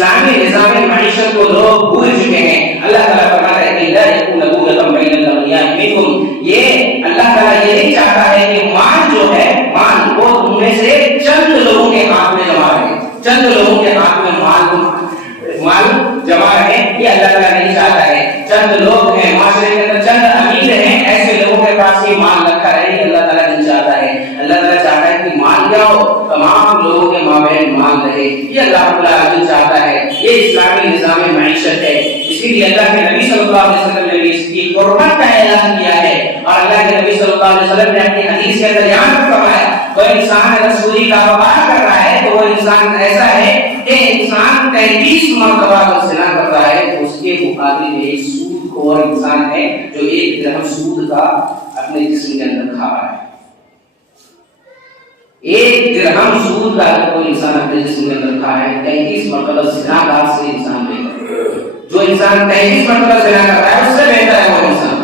اسلامی نظام معیشت کو لوگ بھول چکے ہیں. اللہ تعالیٰ فرماتا ہے کہ لا یکون دولۃ بین الاغنیاء منکم. یہ اللہ تعالیٰ یہ نہیں چاہتا ہے کہ مال جو ہے مال وہ تم میں سے چند لوگوں کے ہاتھ میں جمع رہے, چند لوگوں کے ہاتھ میں مال جمع رہے. یہ اللہ تعالیٰ نہیں چاہتا ہے. چند لوگ ہیں معاشرے کے اندر, چند امیر ہیں, ایسے لوگوں کے پاس یہ مال رکھا رہے. یہ اللہ تعالیٰ نہیں چاہتا ہے. اللہ تعالیٰ چاہتا ہے کہ مال کیا ہو, تمام لوگوں کے مابین مال رہے. یہ اللہ رب العالمین چاہتا ہے. یہ اسلامی نظام معیشت ہے. اسی لیے اللہ کے نبی صلی اللہ علیہ وسلم نے اس کی قربت کا اعلان کیا ہے, اور اللہ کے نبی صلی اللہ علیہ وسلم نے اپنی حدیث کے اندر یہاں فرمایا کوئی انسان اگر سودی کاروبار کر رہا ہے تو وہ انسان ایسا ہے کہ انسان 33 مرتبہ اگر زنا کرتا ہے تو اس کے مقابل میں ایک سود خور انسان ہے جو 1 درہم سود کا اپنے جسم کے اندر کھا رہا ہے. 1 درہم سود کا کوئی انسان اپنے جسم کے اندر کھا ہے. 33 مرتبہ زنا کار سے انسان بہتر. جو انسان 33 مرتبہ زنا کر رہا ہے اس سے بہتر ہے وہ انسان.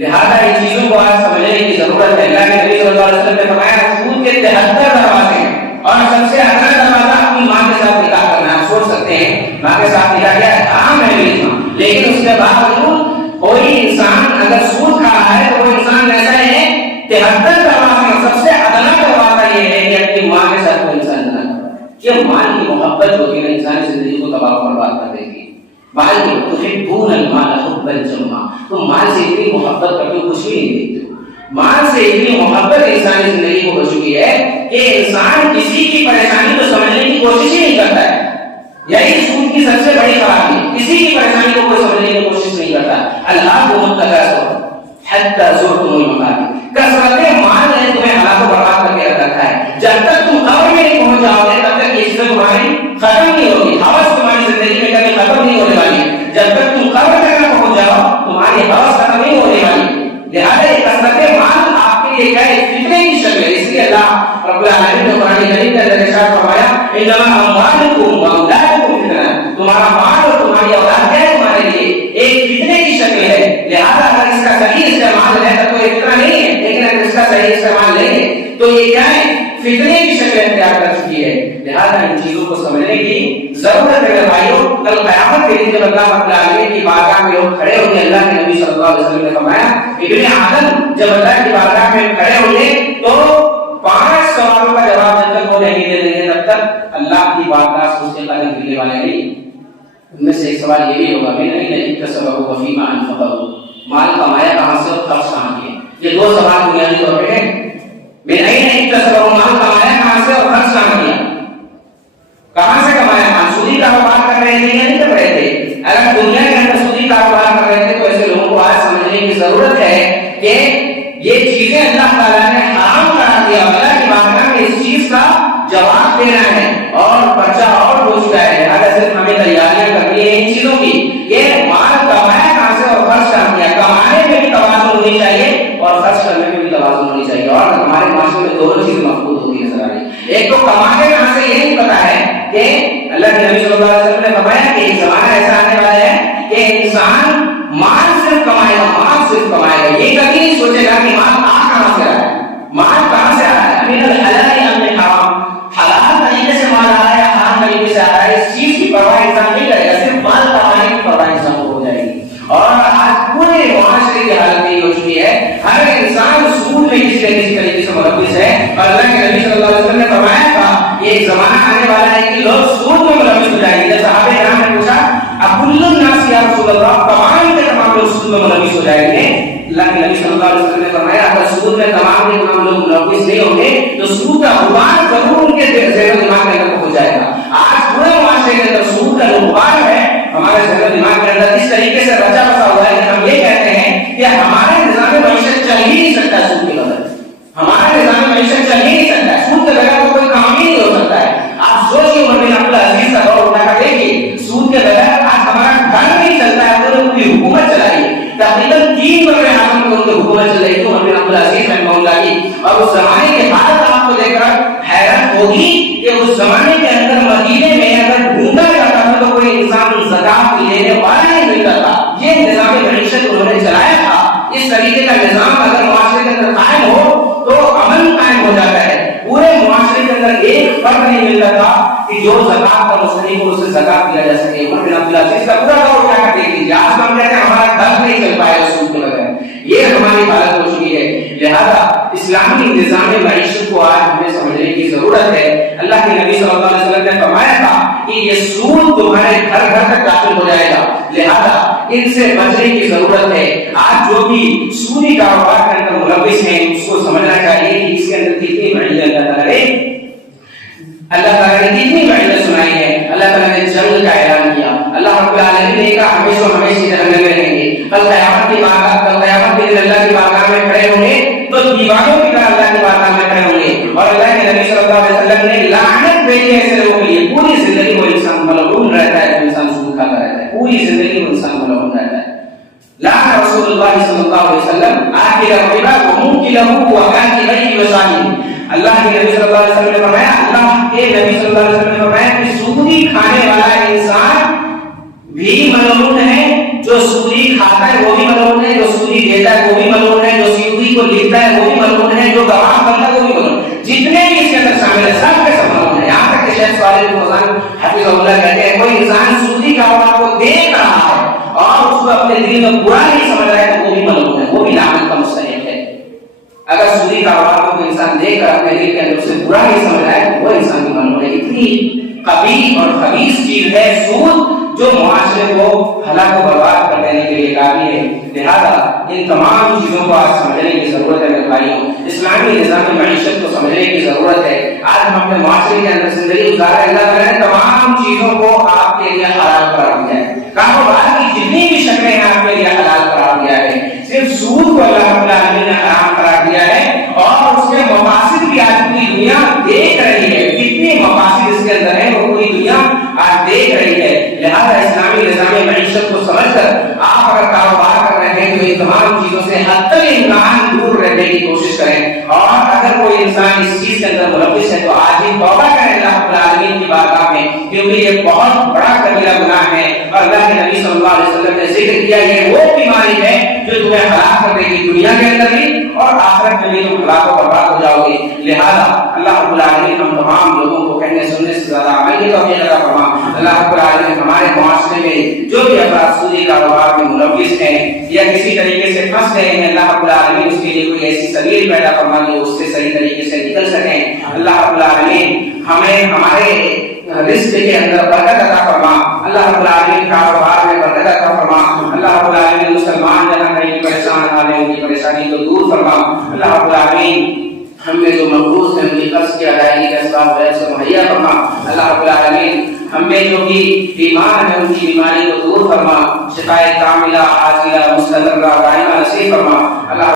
لہذا ان چیزوں کو آج سمجھنے کی ضرورت ہے. اللہ کے نبی صلی اللہ علیہ وسلم نے فرمایا سود کے 73 دروازے ہیں, اور سب سے اگلا دروازہ اپنی ماں کے ساتھ نکاح کرنا. آپ سوچ سکتے ہیں ماں کے ساتھ نکاح کیا حرام ہے بالکل, لیکن اس کے باوجود کوئی انسان اگر سود کھا رہا ہے تو وہ انسان ایسا ہے 73 دروازے. سب سے اگلا دروازہ یہ ہے کہ اپنی ماں کے ساتھ کوئی انسان نہ کرے. یہ مال کی محبت جو ہے انسانی زندگی کو تباہ و برباد کر دے گی. مال کی تحبون المال حبا جما. تو مال سے اتنی محبت کرتے ہو کچھ بھی نہیں دیکھتے ہو. مال سے اتنی محبت انسانی زندگی کو ہو چکی ہے کہ انسان کسی کی پریشانی کو سمجھنے کی کوشش ہی نہیں کرتا ہے. یہی سود کی سب سے بڑی خرابی, کسی کی پریشانی کو کوئی سمجھنے کی کوشش نہیں کرتا. اللہ کو متکاسر حتی زرتم المقابر. کثرت مال نے تمہیں ہلاک و برباد کر کے رکھا ہے. جب تک تم قبر میں نہیں پہنچ جاؤ گے تب تک یہ چیزیں تمہاری ختم نہیں ہوگی. ہوس تمہاری زندگی میں کبھی ختم نہیں ہونے والی. جب تک تم قبر تک نہ پہنچ جاؤ تمہاری ہوس ختم نہیں ہونے والی. لہذا یہ کثرت مال آپ کے لیے کیا ہے, فتنے کی شکل ہے. اس لیے اللہ رب العالمین نے قرآن کریم کے اندر ارشاد فرمایا انما اموالکم واولادکم فتنہ. تمہارا مال اور تمہاری اولاد کیا ہے تمہارے لیے ایک فتنے کی شکل ہے. لہذا اگر اس کا صحیح استعمال ہے تو کوئی فتنہ نہیں ہے, لیکن اگر اس کا صحیح استعمال نہیں ہے تو یہ کیا ہے, فتنے کی شکل اختیار کر چکی ہے. لہذا ان چیزوں کو سمجھنے کی ضرورت ہے بھائیوں. کل قیامت کے دن جب اللہ رب العالمین کی بارگاہ میں لوگ کھڑے ہوں گے, اللہ کے نبی صلی اللہ علیہ وسلم نے فرمایا ابن آدم جب اللہ کی بارگاہ میں کھڑے ہوں گے تو 5 سوالوں کا جواب جب تک وہ نہیں دے دیں گے تب تک اللہ کی بارگاہ سے اس کے قدم گرنے والے نہیں. ان میں سے ایک سوال یہ بھی ہوگا من این اکتسبہ وفیما انفقہ. مال کمایا کہاں سے اور خرچ کہاں کیا. یہ 2 سوال بنیادی طور پہ ہیں. من این اکتسبہ, مال کمایا کہاں سے اور خرچ کہاں کیا. کہاں سے کمایا مال, سودی کاروبار کر رہے تھے یا نہیں کر رہے تھے. اگر دنیا کے اندر سودی کاروبار کر رہے تھے تو ایسے لوگوں کو آج سمجھنے کی ضرورت ہے کہ یہ چیزیں اللہ تعالیٰ نے حرام کرا دیا. اللہ کی بارگاہ میں اس چیز کا جواب دینا ہے اور پرچہ اور ہو چکا ہے. لہٰذا صرف ہمیں تیاریاں کرنی ہے ان چیزوں کی. یہ مال کمایا کہاں سے اور خرچ کہاں کیا. کمانے میں بھی توازن ہونی چاہیے اور خرچ کرنے میں بھی توازن ہونی چاہیے. اور ہمارے معاشرے میں دونوں چیزیں مفقود ہوتی نظر آ رہی ہے. ایک تو کمانے کہاں سے یہ نہیں پتا ہے کہ اللہ کے نبی صلی اللہ علیہ وسلم نے فرمایا کہ ایک زمانہ ایسا آنے والا ہے کہ انسان مال صرف کمائے گا, مال صرف کمائے گا. یہ کبھی نہیں سوچے گا کہ مال کہاں سے آیا ہے, مال کہاں سے آیا ہے. من الحلال ام من حرام, حلال طریقے سے مال آ رہا ہے حرام طریقے سے آ رہا ہے, اس چیز کی پرواہ انسان نہیں کرے گا. صرف مال کمانے کی پرواہ انسان کو ہو جائے گی. اور آج پورے معاشرے کی حالت یہ ہو چکی ہے, ہر انسان سود میں کسی نہ کسی طریقے سے ملوث ہے. اور اللہ کے نبی صلی اللہ علیہ وسلم نے فرمایا تھا یہ ایک زمانہ آنے والا ہے کہ لوگ سود میں ملوث ہو جائیں گے. جب صحابہ کرام نے پوچھا اکل الناس یا رسول اللہ, تمام کے تمام لوگ سود میں ملوث ہو جائیں گے. اللہ کے نبی صلی اللہ علیہ وسلم نے فرمایا اگر سود میں تمام کے تمام لوگ ملوث نہیں ہوں گے تو سود کا غبار ضرور ان کے ذہن و دماغ کے اندر پہنچ جائے گا. آج پورے معاشرے کے اندر سود کا غبار ہے ہمارے ذہن و دماغ کے اندر اس طریقے سے رچا بسا ہوا ہے کہ ہم یہ کہتے ہیں کہ ہمارے نظام معیشت چل ہی نہیں سکتا سود کے بغیر. ہمارا نظام معیشت چل ہی نہیں سکتا ہے, سود کے بغیر تو کوئی کام ہی نہیں ہو سکتا ہے. آپ سوچیے عمر بن عبد العزیز کا دور اٹھا کر دیکھیے, سود کے بغیر آج ہمارا گھر نہیں چلتا ہے. انہوں نے پوری حکومت چلائی, تقریباً 3 بر اعظم میں ان کی حکومت چل رہی تھی عمر بن عبد العزیز رحمہ اللہ کی. اور اس زمانے کی حالت آپ کو دیکھ کر حیرت ہوگی کہ اس زمانے کے اندر مدینے میں اگر ڈھونڈا جاتا تھا تو کوئی انسان زکات لینے والا نہیں ملتا تھا. یہ نظام معیشت انہوں نے چلایا تھا. اس طریقے کا نظام اگر معاشرے کے اندر قائم ہو تو امن قائم ہو جاتا ہے. پورے معاشرے کے اندر ایک فرق نہیں ملتا تھا کہ جو زکات کا مستحق ہو اسے زکات دیا جا سکے. عمر بن عبد العزیز کا پورا دور اٹھا کر دیکھ لیجیے. آج ہم کہتے ہیں ہمارا گھر نہیں چل پائے گا سود کے بغیر. یہ ہماری حالت ہو چکی ہے. لہذا اسلامی نظام معیشت کو آج ہمیں سمجھنے کی ضرورت ہے. اللہ کے نبی صلی اللہ علیہ وسلم نے فرمایا تھا کہ یہ سود تمہارے گھر گھر تک داخل ہو جائے گا. لہذا ان سے بچنے کی ضرورت ہے. آج جو بھی سودی کاروبار کے اندر ملوث ہیں اس کو سمجھنا چاہیے کہ اس کے اندر کتنی بڑی اللہ تعالیٰ نے کتنی معیت سنائی ہے. اللہ تعالیٰ نے جنگ کا اعلان کیا. اللہ رب العالمین نے کہا ہمیشہ ہمیشہ جہنم میں رہیں گے. کل قیامت کے دن اللہ کی بارگاہ میں کھڑے ہوں گے تو دیوانوں کی طرح اللہ کی بارگاہ میں کھڑے ہوں گے. اور اللہ کے نبی صلی اللہ علیہ وسلم نے لعنت بھیجی ایسے لوگوں کے لیے. پوری زندگی وہ انسان ملعون رہتا ہے جو انسان سود کھاتا رہتا ہے. پوری زندگی وہ انسان ملعون رہتا ہے. لعن رسول اللہ صلی اللہ علیہ وسلم آخر الربا وموكله وكاتبه وشاهده. اللہ کے نبی صلی اللہ علیہ وسلم نے فرمایا, اللہ کے نبی صلی اللہ علیہ وسلم نے فرمایا کہ سودی کھانے والا انسان بھی ملعون ہے. جو سودی کھاتا ہے وہ بھی ملعون ہے, جو سودی دیتا ہے وہ بھی ملعون ہے, جو سودی کو لکھتا ہے وہ بھی ملعون ہے, جو گواہ بنتا ہے وہ بھی ملعون ہے. جتنے بھی اس کے اندر شامل ہیں سب کے سب ملعون ہیں. یہاں تک کہ شیخ صالح فوزان حفظہ اللہ کہتے ہیں کوئی انسان سودی کاروبار کو دیکھ رہا ہے اور اس کو اپنے دل میں برا نہیں سمجھ رہا ہے تو وہ بھی ملعون ہے, وہ بھی لعنت کا مستحق ہے. اگر سودی کاروبار کو انسان دیکھ کر اپنے دل کے اندر اسے برا نہیں سمجھ رہا ہے تو وہ انسان بھی ملعون ہے. اتنی قبیح اور خبیث چیز ہے سود جو معاشرے کو ہلاک و برباد کر دینے کے لیے کافی ہے. لہذا ان تمام چیزوں کو آج سمجھنے کی ضرورت ہے میرے بھائیوں. اسلامی نظام معیشت کو سمجھنے کی ضرورت ہے. آج ہم اپنے معاشرے کے اندر زندگی گزار رہے ہیں. اللہ تعالیٰ نے تمام چیزوں کو آپ کے لیے حلال قرار دیا ہے. کاروبار کی جتنی بھی شکلیں ہیں آپ کے لیے حلال قرار دیا ہے. صرف سود کو اللہ رب العالمین نے حرام قرار دیا ہے اور اس کے مقاصد بھی آج پوری دنیا دیکھ رہی ہے. کتنے مقاصد اس کے اندر ہیں وہ پوری دنیا آج دیکھ رہی ہے. لہذا اسلامی نظام معیشت کو سمجھ کر آپ اگر کاروبار کر رہے ہیں تو ان تمام چیزوں سے حتی الامکان دور رہنے کی کوشش کریں. اور اگر کوئی انسان اس چیز کے اندر ملوث ہے تو آج ہی توبہ کریں اللہ رب العالمین کی بارگاہ میں, کیونکہ یہ بہت بڑا کبیرہ گناہ ہے. اور اللہ کے نبی صلی اللہ علیہ وسلم نے ذکر کیا یہ وہ بیماری ہے جو تمہیں ہلاک کر دے گی دنیا کے اندر بھی اور آخرت میں بھی تم ہلاک و برباد ہو جاؤ گے. لہذا اللہ رب العالمین ہم تمام لوگوں کو کہنے سننے سے زیادہ عمل کی توفیق عطا فرما. اللہ رب العالمین ہمارے معاشرے میں جو بھی افراد سودی کاروبار میں ملوث ہیں یا کسی طریقے سے پھنس گئے ہیں, اللہ رب العالمین اس کے لیے کوئی ایسی سبیل پیدا فرما کہ اس سے صحیح طریقے سے نکل سکیں. اللہ رب العالمین ہمیں ہمارے رزق کے اندر برکت عطا فرما. اللہ رب العالمین کاروبار میں برکت عطا فرما. اللہ رب العالمین مسلمان جہاں کہیں پریشان حال ہیں ان کی پریشانی کو دور فرما. اللہ رب العالمین ہم میں جو مقروض ہیں ان کی قرض کی ادائیگی کا اسباب غیر سے مہیا فرما. اللہ رب العالمین ہم میں جو بھی بیمار ہیں ان کی بیماری کو دور فرما. شفائے کاملہ عاجلہ مستمرہ دائمہ نصیب فرما. اللہ